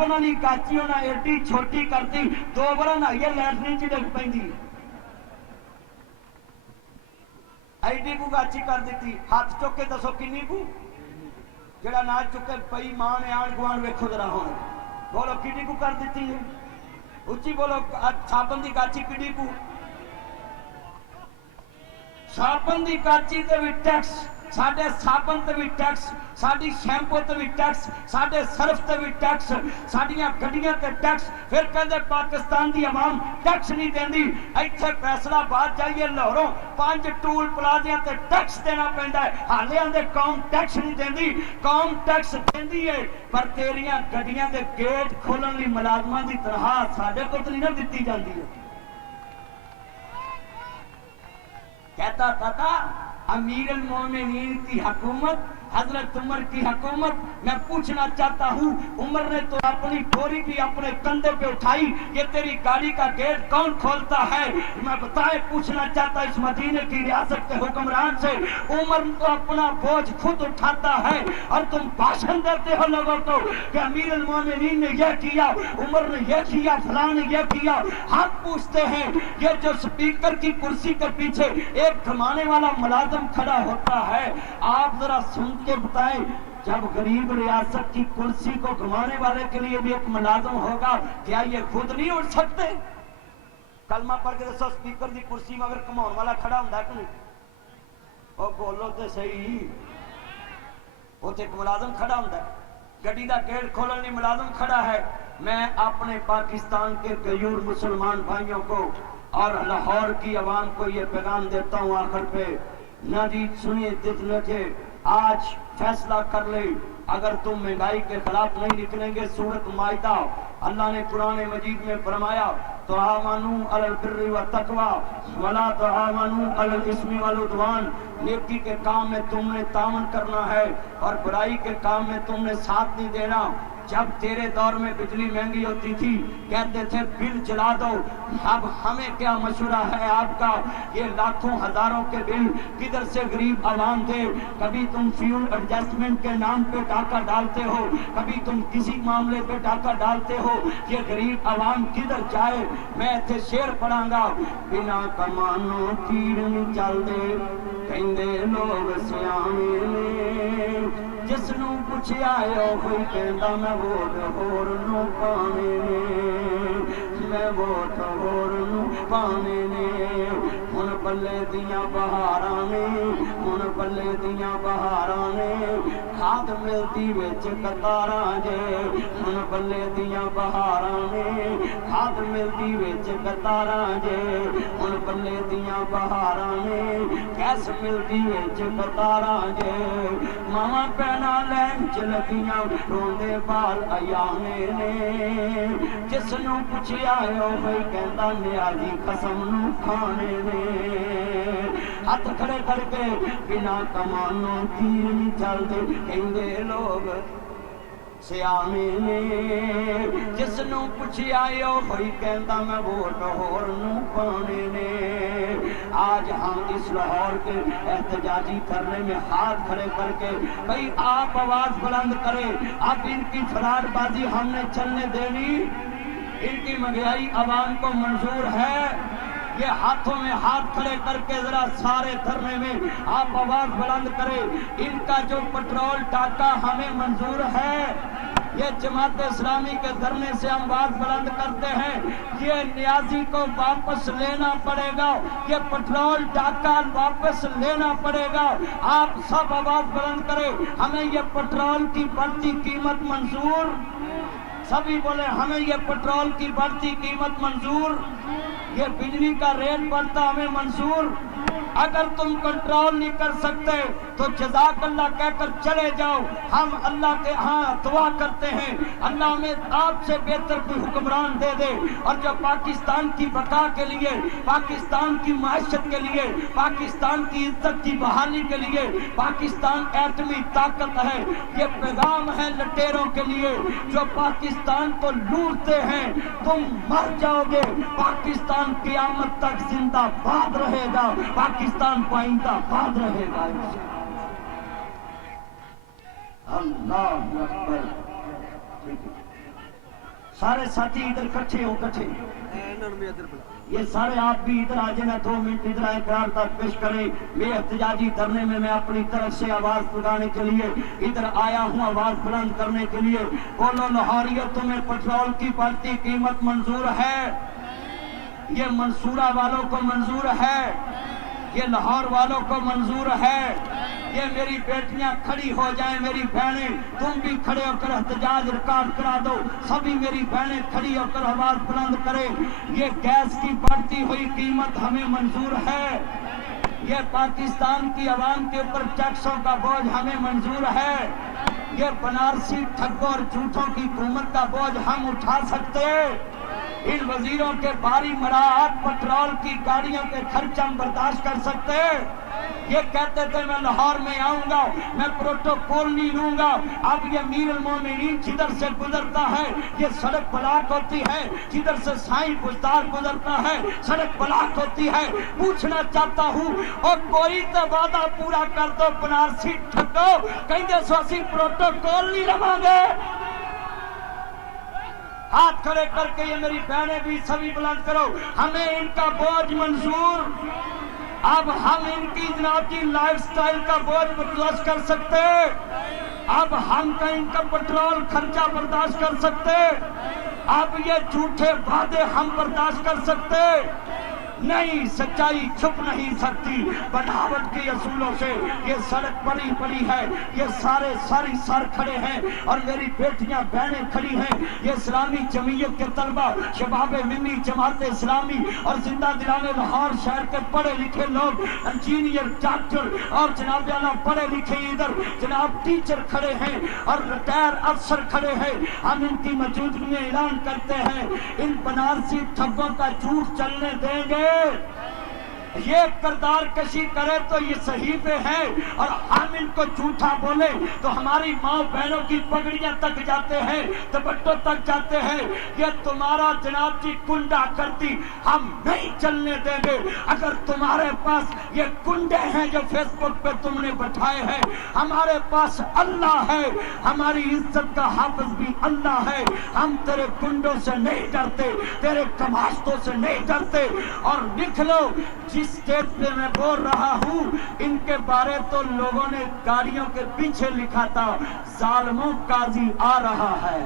छापन वाली काची उन्हें एडी छोटी करती, 2 बार नहाइए लैटरिन च डिग पैंदी, एडी को काची कर दी। हाथ चुक के दसो किन्नी को, जरा ना चुके पई मां ने आण गुआण वेखो जरा हुण, बोलो किन्नी को कर दी है, उच्ची बोलो छापन की काची किन्नी को। छापन की काची ते भी टैक्स, साडे साबन ते भी टैक्स, साडी शैंपू ते भी टैक्स, साडे सर्फ ते भी टैक्स, साडियां गड्डियां ते टैक्स। फिर कहते पाकिस्तान की आवाम टैक्स नहीं देंदी। इत्थे फैसलाबाद जाइए लाहौरों 5 टूल प्लाजियां ते टैक्स देना पैंदा है, हाले आंदे कौम टैक्स नहीं देंदी। कौम टैक्स देंदी है पर तेरियां गड्डियां दे गेट खोलण लई मुलाजमां दी तनख्वाह साडे कोल नहीं ना दित्ती जांदी है। कहता था अमीर अल मोमिनीन की हुकूमत, हजरत उमर की हुकूमत। मैं पूछना चाहता हूँ, उमर ने तो अपनी बोरी भी अपने कंधे पे उठाई, ये तेरी गाड़ी का गेट कौन खोलता है? मैं बताए पूछना चाहता इस मदीने की रियासत के हुक्मरान से, उमर तो अपना बोझ खुद उठाता है और तुम भाषण देते हो लोगों को कि अमीर अल मोमिनीन ने यह किया, उमर ने यह किया, फलां ने यह किया। हम पूछते हैं, ये जो स्पीकर की कुर्सी के पीछे एक घुमाने वाला मुलाजिम खड़ा होता है, आप जरा सुन के बताएं, जब गरीब रियासत की कुर्सी को घुमाने वाले के लिए भी एक मुलाजिम होगा, क्या ये खुद नहीं उठ सकते? कलमा पढ़ के दसो, स्पीकर की कुर्सी में अगर घुमाने वाला खड़ा होता कि नहीं? ओ बोलो तो सही, उत्थे एक मुलाजिम खड़ा होता है, गड्डी का गेट खोलने लिए मुलाजिम खड़ा है। मैं अपने पाकिस्तान के गयूर मुसलमान भाइयों को और लाहौर की आवाम को ये पैगाम देता हूँ आखिर पे, ना जी सुनिए दिल, आज फैसला कर ले, अगर तुम महंगाई के खिलाफ नहीं निकलेंगे, सूरत माइदा अल्लाह ने कुरान मजीद में फरमाया, तो आमानू अलल बिर्रि व तकवा वला तो आमानू अलल इस्मी वल उद्वान। नेकी के काम में तुमने तावन करना है और बुराई के काम में तुमने साथ नहीं देना। जब तेरे दौर में बिजली महंगी होती थी, कहते थे बिल जला दो, अब हमें क्या मशवरा है आपका? ये लाखों हजारों के बिल किधर से गरीब आवाम दे? कभी तुम फ्यूल एडजस्टमेंट के नाम पे टाका डालते हो, कभी तुम किसी मामले पे टाका डालते हो, ये गरीब आवाम किधर जाए? मैं इत्थे शेर पढ़ांगा, बिना कमानो तीर नहीं चलदे, कहंदे लोग सियाणे ने, जिसनू पुछया कोई कहंदा मैं वोट होर नू पाने ने, मैं वोट होर नू पाने ने। हुण बल्ले दियां बहारां ने, हुण बल्ले दियां बहारां ने, खाद मिलदी विच कतारां जे, हुण बल्ले दियां बहारां ने, खाद मिलदी विच कतारां जे, हुण बल्ले दियां बहारां ने, गैस मिलदी विच कतारां जे। मावां भैणां लैन च लगियां रोंदे बाल अयाने ने, जिसनू पुछया कोई कहंदा नियाजी कसम नू खाने ने। हाथ खड़े करके बिना कमानो तीर नहीं चलदे, कहंदे लोग सियाने ने, जिसनू पुछया कोई कहंदा मैं वोट होर नू पाने ने। आज हम इस लाहौर के एहतजाजी करने में हाथ खड़े करके, भाई आप आवाज बुलंद करें, अब इनकी फरारबाजी हमने चलने देनी? इनकी महंगाई आवाम को मंजूर है? ये हाथों में हाथ खड़े करके जरा सारे धरने में आप आवाज बुलंद करें, इनका जो पेट्रोल टाका हमें मंजूर है? ये जमात इस्लामी के धरने से हम आवाज बुलंद करते हैं, ये नियाजी को वापस लेना पड़ेगा, ये पेट्रोल टाका वापस लेना पड़ेगा। आप सब आवाज बुलंद करें, हमें ये पेट्रोल की बढ़ती कीमत मंजूर। सभी बोले हमें ये पेट्रोल की बढ़ती कीमत मंजूर, ये बिजली का रेट बढ़ता हमें मंजूर। अगर तुम कंट्रोल नहीं कर सकते तो जज़ाकल्लाह कहकर चले जाओ। हम अल्लाह के दुआ करते हैं, अल्लाह हमें आपसे बेहतर कोई हुक्मरान दे दे, और जो पाकिस्तान की बका के लिए, पाकिस्तान की माशत के लिए, पाकिस्तान की इज्जत की बहाली के लिए, पाकिस्तान एटमी ताकत है, ये पैगाम है लटेरों के लिए जो पाकिस्तान को लूटते हैं, तुम मर जाओगे, पाकिस्तान क़यामत तक जिंदाबाद रहेगा, पाकिस्तान पाइंदाबाद रहेगा। अल्लाह अकबर। सारे साथी इधर इकट्ठे हो, इकट्ठे ये सारे आप भी इधर आ जाना, 2 मिनट इधर आए, करार तक पेश करें। मैं एहतजाजी धरने में मैं अपनी तरफ से आवाज लगाने के लिए इधर आया हूँ, आवाज बुलंद करने के लिए। बोलो लाहौरियों, तुम्हें पेट्रोल की बढ़ती कीमत मंजूर है? ये मंसूरा वालों को मंजूर है, ये लाहौर वालों को मंजूर है। ये मेरी बेटियां खड़ी हो जाएं, मेरी बहनें तुम भी खड़े होकर एहतजाज रिकॉर्ड करा दो। सभी मेरी बहनें खड़ी होकर आवाज बुलंद करें। ये गैस की बढ़ती हुई कीमत हमें मंजूर है, ये पाकिस्तान की आवाम के ऊपर टैक्सों का बोझ हमें मंजूर है, ये बनारसी ठगों और झूठों की हुकूमत का बोझ हम उठा सकते हैं। इन वजीरों के भारी मराहत पेट्रोल की गाड़ियों के खर्च हम बर्दाश्त कर सकते हैं। ये कहते थे मैं लाहौर में आऊंगा, मैं प्रोटोकॉल नहीं लूंगा। अब ये मीर मोमिनीन जिधर से गुजरता है ये सड़क ब्लॉक होती है, जिधर से साईं गुजदार गुजरता है सड़क ब्लॉक होती है। पूछना चाहता हूँ और कोई तो वादा पूरा कर दो बनारसी ठगो, कहते सो असी प्रोटोकॉल नहीं रवांगे। हाथ खड़े करके ये मेरी बहनें भी सभी बुलंद करो, हमें इनका बोझ मंजूर। अब हम इनकी जनाब की लाइफस्टाइल का बोझ बर्दाश्त कर सकते, अब हम का इनका पेट्रोल खर्चा बर्दाश्त कर सकते, अब ये झूठे वादे हम बर्दाश्त कर सकते नहीं। सच्चाई छुप नहीं सकती बनावट के असूलों से। ये सड़क बड़ी बड़ी है, ये सारे सारी सर खड़े हैं और मेरी बेटियां बहनें खड़ी हैं। ये इस्लामी जमीयत के तलबा, शबाब मिन्नी जमात इस्लामी और जिंदा दिलाने लाहौर शहर के पढ़े लिखे लोग, इंजीनियर, डॉक्टर और जनाब आला पढ़े लिखे इधर जनाब टीचर खड़े हैं और रिटायर अफसर खड़े हैं। हम इनकी मौजूदगी में ऐलान करते हैं इन बनारसी ठगों का झूठ चलने देंगे। ये किरदार कशी करे तो ये सही पे है और हम इनको झूठा बोले तो हमारी माँ बहनों की पगड़ियां तक जाते हैं, दुपट्टों तक जाते हैं। ये तुम्हारा जनाब जी कुंडा करती हम नहीं चलने देंगे। अगर तुम्हारे पास ये कुंडे हैं जो फेसबुक पे तुमने बैठाए हैं, हमारे पास अल्लाह है, हमारी इज्जत का हाफिज भी अल्लाह है। हम तेरे कुंडों से नहीं डरते, तेरे कमाश्तों से नहीं डरते। और लिख लो जिस स्टेज पे मैं बोल रहा हूँ इनके बारे तो लोगों ने गाड़ियों के पीछे लिखा था, जालिमों काजी आ रहा है।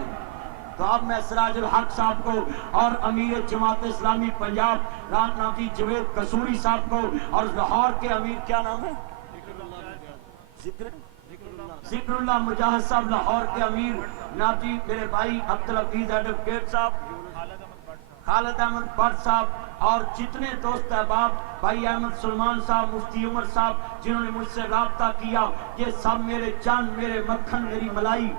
तो अब मैं सिराजुल हक साहब को और अमीर जमात इस्लामी पंजाब नाजी जवेद कसूरी साहब को और लाहौर के अमीर क्या नाम है जिक्रुल्लाह मुजाहिद साहब, लाहौर के अमीर नाजी मेरे भाई अब्दुल हफीज एडवोकेट साहब, खालिद अहमद भट्ट साहब और जितने दोस्त अहबाब, भाई अहमद सुलेमान साहब, मुफ्ती उमर साहब जिन्होंने मुझसे राब्ता किया, ये सब मेरे जान, मेरे मक्खन, मेरी मलाई।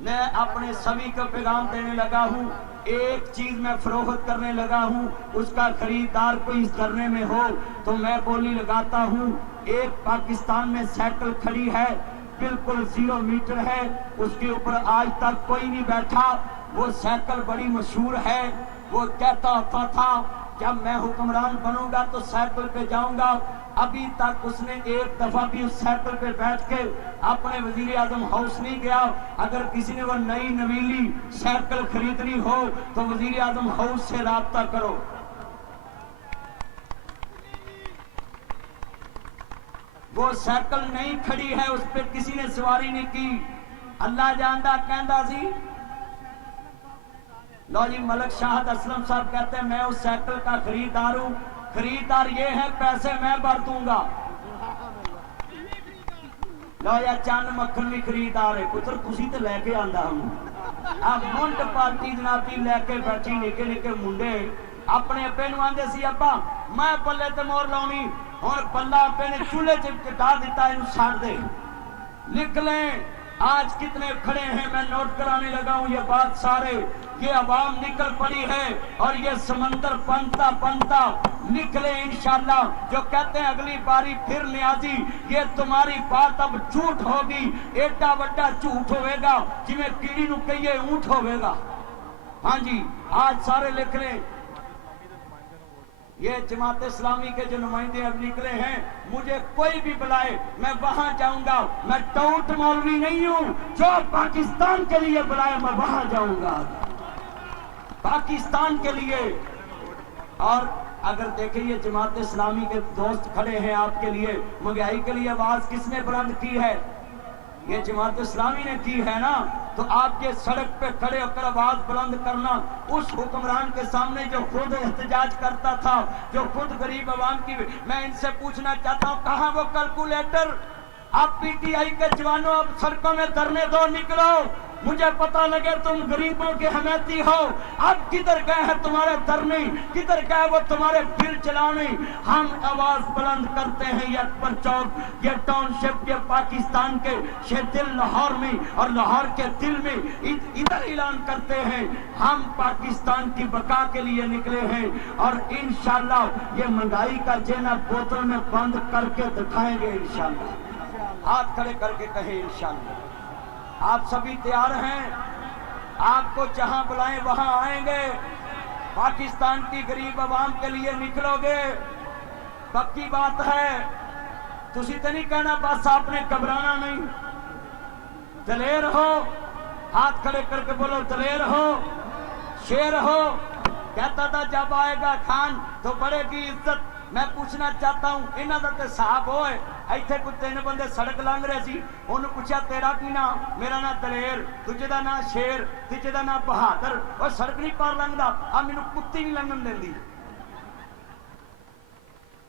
मैं अपने सभी को पैगाम देने लगा हूँ, एक चीज मैं फरोख्त करने लगा हूँ, उसका खरीदार कोई इस धरने में हो तो मैं बोली लगाता हूँ। एक पाकिस्तान में साइकिल खड़ी है, बिल्कुल 0 मीटर है, उसके ऊपर आज तक कोई नहीं बैठा। वो साइकिल बड़ी मशहूर है। वो कहता होता था जब मैं हुक्मरान बनूंगा तो साइकिल पे जाऊंगा। अभी तक उसने एक दफा भी उस साइकिल पे बैठ के अपने वजीर आजम हाउस नहीं गया। अगर किसी ने वो नई नवीली साइकिल खरीदनी हो तो वजीर आजम हाउस से राब्ता करो। वो साइकिल नहीं खड़ी है, उस पर किसी ने सवारी नहीं की। अल्लाह जानदा कहंदा सी। लो जी, मलक शाहद असलम साहब कहते हैं मैं उस साइकिल का खरीदार हूँ। खरीदार ये है, पैसे मैं भर दूंगा। लो या चंद मक्खन भी खरीदार है, पुत्र तुसी तो लेके आंदा हूँ। अब मुंड पार्टी जनाब जी लेके बैठी, निके निके मुंडे अपने अब्बे नूं आंदे सी अब्बा मैं पल्ले ते मोर लाउणी, हुण पल्ला अब्बे ने चूल्हे च कटा दिता, इनू छाड़ दे। निकले आज कितने खड़े हैं, मैं नोट कराने लगा हूं ये बात सारे। ये आवाम निकल पड़ी है और ये समंदर बनता बनता निकले इंशाल्लाह। जो कहते हैं अगली बारी फिर न्याजी, ये तुम्हारी बात अब झूठ होगी, एडा वड्डा झूठ होगा जिवें कीड़ी नूं कहिए ऊंट होगा। हाँ जी, आज सारे लिख रहे ये जमात इस्लामी के जो नुमाइंदे अब निकले हैं, मुझे कोई भी बुलाए मैं वहां जाऊंगा। मैं टोट मौलवी नहीं हूं, जो पाकिस्तान के लिए बुलाए मैं वहां जाऊंगा, पाकिस्तान के लिए। और अगर देखिए जमात इस्लामी के दोस्त खड़े हैं आपके लिए, महंगाई के लिए आवाज किसने बुलंद की है? ये जमात इस्लामी ने की है ना। तो आपके सड़क पे खड़े होकर आवाज बुलंद करना उस हुक्मरान के सामने जो खुद एहतजाज करता था, जो खुद गरीब आवाम की। मैं इनसे पूछना चाहता हूं, कहां वो कैलकुलेटर? आप पीटीआई के जवानों अब सड़कों में धरने दो, निकलो, मुझे पता लगे तुम गरीबों के हमेती हो। अब किधर गए हैं तुम्हारे धरने, किधर गए वो तुम्हारे बिल चलाने? हम आवाज बुलंद करते हैं ये अकबर चौक, ये टाउनशिप, ये पाकिस्तान के दिल लाहौर में और लाहौर के दिल में इधर ऐलान करते हैं हम पाकिस्तान की बका के लिए निकले हैं। और इंशाल्लाह ये महंगाई का जेना बोतल में बंद करके दिखाएंगे इंशाल्लाह। हाथ खड़े करके कहे इंशाल्लाह। आप सभी तैयार हैं? आपको जहां बुलाएं वहां आएंगे। पाकिस्तान की गरीब आवाम के लिए निकलोगे, पक्की बात है। तुसी तो नहीं कहना बस आपने घबराना नहीं। दलेर हो, हाथ खड़े करके बोलो दलेर हो, शेर हो। कहता था जब आएगा खान तो बढ़ेगी इज्जत। मैं पूछना चाहता हूं, इन्हां दा ते साहब होए ਇੱਥੇ ਕੋਈ ਤਿੰਨ ਬੰਦੇ ਸੜਕ ਲੰਘ ਰਹੇ ਸੀ, ਉਹਨੂੰ ਪੁੱਛਿਆ ਤੇਰਾ ਕੀ ਨਾਂ? ਮੇਰਾ ਨਾਂ ਦਲੇਰ, ਦੂਜੇ ਦਾ ਨਾਂ ਸ਼ੇਰ, ਤੀਜੇ ਦਾ ਨਾਂ ਬਹਾਦਰ। ਉਹ ਸੜਕ ਨਹੀਂ ਪਾਰ ਲੰਘਦਾ, ਆ ਮੈਨੂੰ ਕੁੱਤੀ ਨਹੀਂ ਲੰਘਣ ਦਿੰਦੀ।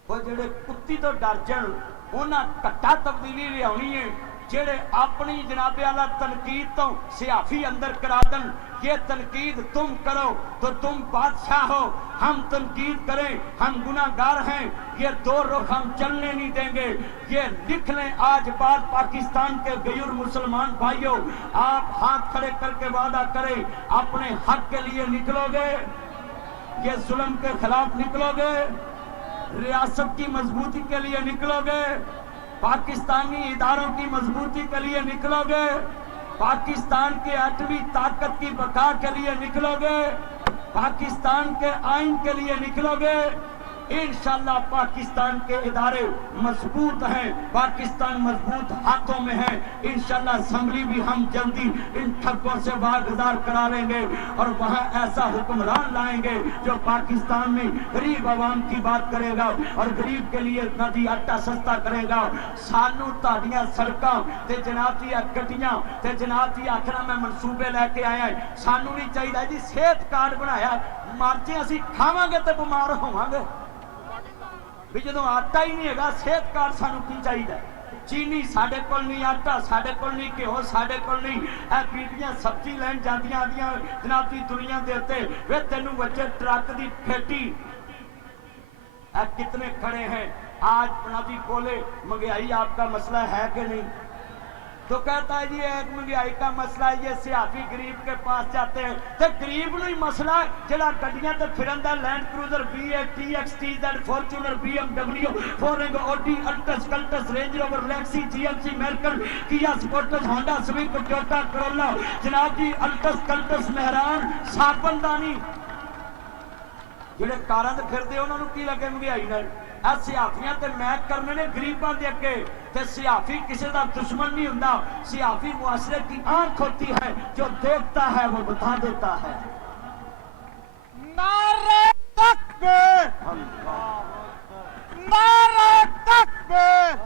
ਉਹ ਜਿਹੜੇ ਕੁੱਤੀ ਤੋਂ ਡਰ ਜਾਣ ਉਹਨਾਂ ਘੱਟਾ ਤਬਦੀਲੀ ਲਿਆਉਣੀ ਹੈ। ਜਿਹੜੇ अपनी जनाबे आला तनकीद तो सियाफी अंदर करा दन, ये तनकीद तुम करो तो तुम बादशाह हो, हम तनकीद करें हम गुनाहगार हैं। ये दो रुख हम चलने नहीं देंगे। ये लिख लें आज बात पाकिस्तान के गैर मुसलमान भाइयों, आप हाथ खड़े करके वादा करें अपने हक के लिए निकलोगे, ये जुल्म के खिलाफ निकलोगे, रियासत की मजबूती के लिए निकलोगे, पाकिस्तानी इदारों की मजबूती के लिए निकलोगे, पाकिस्तान के आठवीं ताकत की बका के लिए निकलोगे, पाकिस्तान के आइन के लिए निकलोगे। इंशाल्लाह पाकिस्तान के इदारे मजबूत हैं, पाकिस्तान मजबूत हाथों में है। इंशाल्लाह असम्बली भी हम जल्दी इन ठगों से वागुजार करा लेंगे और वहां ऐसा हुक्मरान लाएंगे जो पाकिस्तान में गरीब आवाम की बात करेगा और गरीब के लिए नदी आटा सस्ता करेगा। सानू ताड़ियां सड़कां ते जनाब दी गड्डियां ते जनाब दी आखना मैं मनसूबे लेके आया। सानू नहीं चाहिए जी सेहत कार्ड बनाया, मरजे असीं खावांगे ते बीमार होवांगे। भी जो आटा ही नहीं है सेहत कार्ड सानू की चाहिए? चीनी साडे कोल नहीं, आटा साडे कोल नहीं, घ्यो साडे कोल नहीं। ए बीबियां सब्जी लैन जांदियां आदियां जनाब दी दुनिया दे उत्ते वे तैनू वच्चे ट्रक दी फेटी। ए कितने खड़े हैं आज जनाब जी बोले महंगाई आपका मसला है कि नहीं? तो कहता है जी एक महंगाई का मसला है, ये सियाफी गरीब के पास जाते हैं तो गरीब ਨੂੰ ਹੀ ਮਸਲਾ ਜਿਹੜਾ ਗੱਡੀਆਂ ਤੇ ਫਿਰਨ ਦਾ Land Cruiser V8 TX TZ Fortuner BMW ਫੋਰਿੰਗ Audi Altis Cultus Range Rover Lexus GMC American Kia Sports Honda Swift Toyota Corolla ਜਨਾਬ ਜੀ ਅਲਟਸ ਕਲਟਸ ਮਹਿਰਾਨ ਸਾਬਨਦਾਨੀ ਜਿਹੜੇ ਕਾਰਾਂ ਤੇ ਫਿਰਦੇ ਉਹਨਾਂ ਨੂੰ ਕੀ ਲੱਗੇ ਮਹਿੰਗਾਈ ਨਾਲ? ਇਹ ਸਿਆਫੀਆਂ ਤੇ ਮੈਕ ਕਰਨੇ ਨੇ ਗਰੀਬਾਂ ਦੇ ਅੱਗੇ। ਤੇ सियाफी किसी का दुश्मन नहीं होता, सियाफी मुआशरे की आंख होती है, जो देखता है वो बता देता है। नारे तकबीर, नारे तकबीर,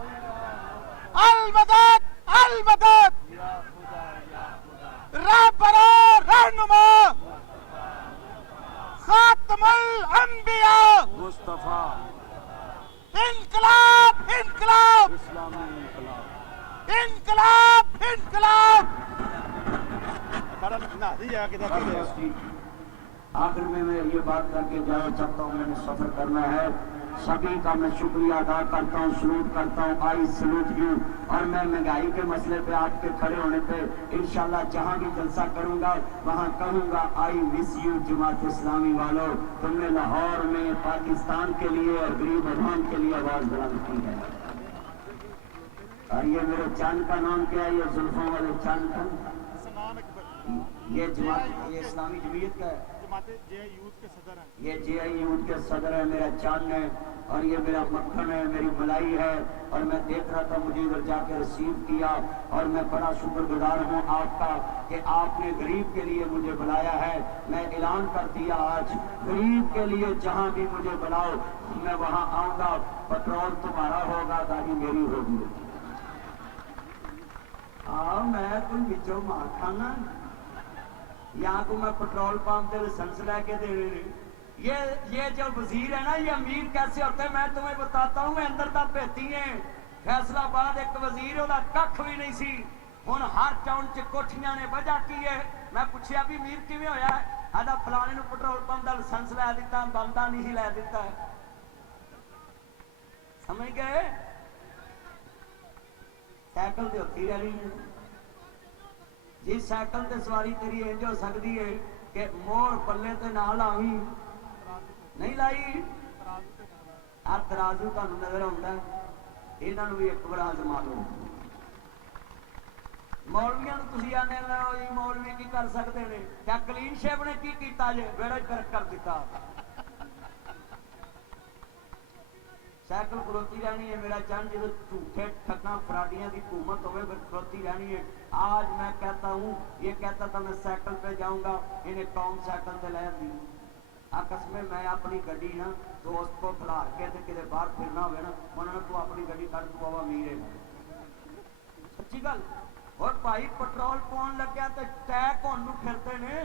अल-मदद, अल-मदद, रहबरो रहनुमा खातमुल अंबिया मुस्तफा इनकलाब, इनकलाब, इस्लामी इनकलाब, इनकलाब, इनकलाब। आखिर में मैं ये बात करके जाना चाहता हूँ, मैंने सफर करना है। सभी का मैं शुक्रिया अदा करता हूँ, सलूट करता हूँ, आई सलूट यू। और मैं महंगाई के मसले पे आपके खड़े होने पे इंशाल्लाह जहाँ भी जलसा करूँगा वहाँ कहूँगा I miss you Jamaat Islami वालों, तुमने लाहौर में पाकिस्तान के लिए और गरीब अवाम के लिए आवाज बुलंद की है। और ये मेरे चांद का नाम क्या है? ये जुल्फों वाले चांद का یہ جماعت یہ اسلامی جمعیت کا ہے, जमात जे यूथ के सदर हैं. یہ جے آئی یوتھ کے صدر ہے, میرا چاند ہے اور یہ میرا مکھن ہے, میری ملائی ہے. اور میں دیکھ رہا تھا, مجھے ادھر جا کے ریسیو کیا اور میں بڑا شکر گزار ہوں آپ کا کہ آپ نے غریب کے لیے مجھے بلایا ہے. میں اعلان کر دیا آج, غریب کے لیے جہاں بھی مجھے بلاؤ میں وہاں آؤں گا. پٹرول تمہارا ہوگا, گاڑی میری ہوگی. میں کوئی بچوں مار کھانا یہاں کو میں پٹرول پمپ سے لائسنس لے کے دے رہے. یہ جو وزیر ہے نا, یہ امیر کیسے ہوتے ہیں میں تمہیں بتاتا ہوں. میں اندر تک بھیتی ہیں فیصلہ آباد ایک وزیر وہ کھ بھی نہیں سی, ہوں ہر ٹاؤن چ کوٹھیاں نے وجہ کی ہے. میں پوچھا بھی امیر کیویں ہویا ہے, آدھا فلانے نو پٹرول پمپ کا لائسنس لے دیتا, بندہ نہیں لے دیتا ہے. سمجھ گئے؟ سائیکل تے ہوتی رہی ہے جی, سائیکل تے سواری تیری انج ہو سکتی ہے کہ موڑ پلے تے نہ لاوی, نہیں لائی آ ترازو تمہیں نظر آتا ہے. یہاں بھی ایک بار آزما لو. مولویاں تھی آنے لو جی مولوی کی کر سکتے ہیں, کیا کلین شیپ نے کی کیتا جے, بیڑا گرک کر دیتا. سائیکل کھلوتی رہنی ہے میرا چند, جب جھوٹے ٹھگاں فراڈیاں کی حکومت ہوئے پھر کھلوتی رہنی ہے. آج میں کہتا ہوں, یہ کہتا تھا میں سائیکل پہ جاؤں گا, انہیں کون سائیکل پہ لے دی. آکس میں اپنی گڈی نا دوست کو کھلار کے کدے باہر پھرنا ہوئے نا, انہوں نے تو اپنی گڈی کر تو بابا امیر ہے. سچی گل. اور بھائی پٹرول پاؤن لگیا تو ٹیک ہونے پھرتے ہیں.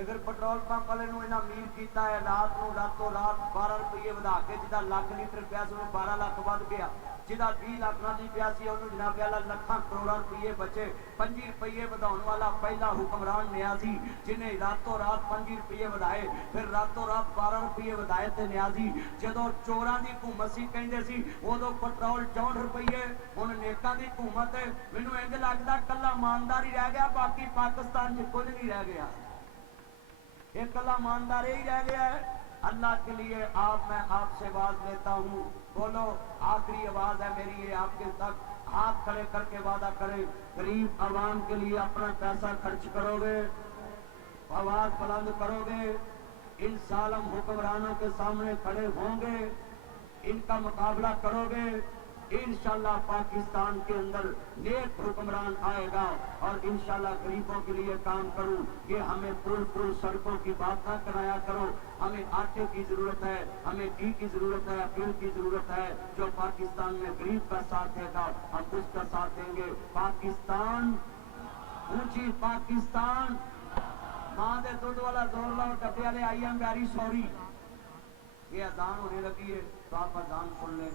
اگر پٹرول پمپ والے انہیں امیر کیتا ہے, راتوں رات 12 روپیے ودا کے, جہاں لاکھ لیٹر پیا سی 12 لاکھ ود گیا, جہاں 20 لاکھ دی پیا سی انہوں جناب والا لکھاں کروڑاں روپیے بچے. 5 روپیے وداؤن والا پہلا حکمران نیازی, جنہیں راتوں رات 5 روپیے ودائے, پھر راتوں رات 12 روپیے ودائے تے نیازی. جدو چوراں دی حکومت سی کہندے سی ادو پٹرول 64 روپیے, ہن نیکاں دی حکومت ہے. مینوں انج لگدا کلا ایماندار ہی رہ گیا, باقی پاکستان چ کچھ نہیں رہ گیا. ایک اللہ ماندار ہی رہ گیا ہے. اللہ کے لیے میں آپ سے آواز لیتا ہوں, بولو آخری آواز ہے میری یہ آپ کے تک, ہاتھ کھڑے کر کے وعدہ کرے غریب عوام کے لیے اپنا پیسہ خرچ کرو گے, آواز بلند کرو گے, ان ظالم حکمرانوں کے سامنے کھڑے ہوں گے, ان کا مقابلہ کرو گے. انشاءاللہ پاکستان کے اندر نیک حکمران آئے گا اور انشاءاللہ غریبوں کے لیے کام کروں. یہ ہمیں پل سڑکوں کی بات نہ کرایا کرو, ہمیں آٹے کی ضرورت ہے, ہمیں گھی کی ضرورت ہے, اپیل کی ضرورت ہے. جو پاکستان میں غریب کا ساتھ دے گا ہم اس کا ساتھ دیں گے. پاکستان اونچی, پاکستان ماں دے دودھ والا زور لاؤ ڈبے والے, آئی ایم ویری سوری. یہ اذان ہونے لگی ہے تو آپ اذان سن لیں.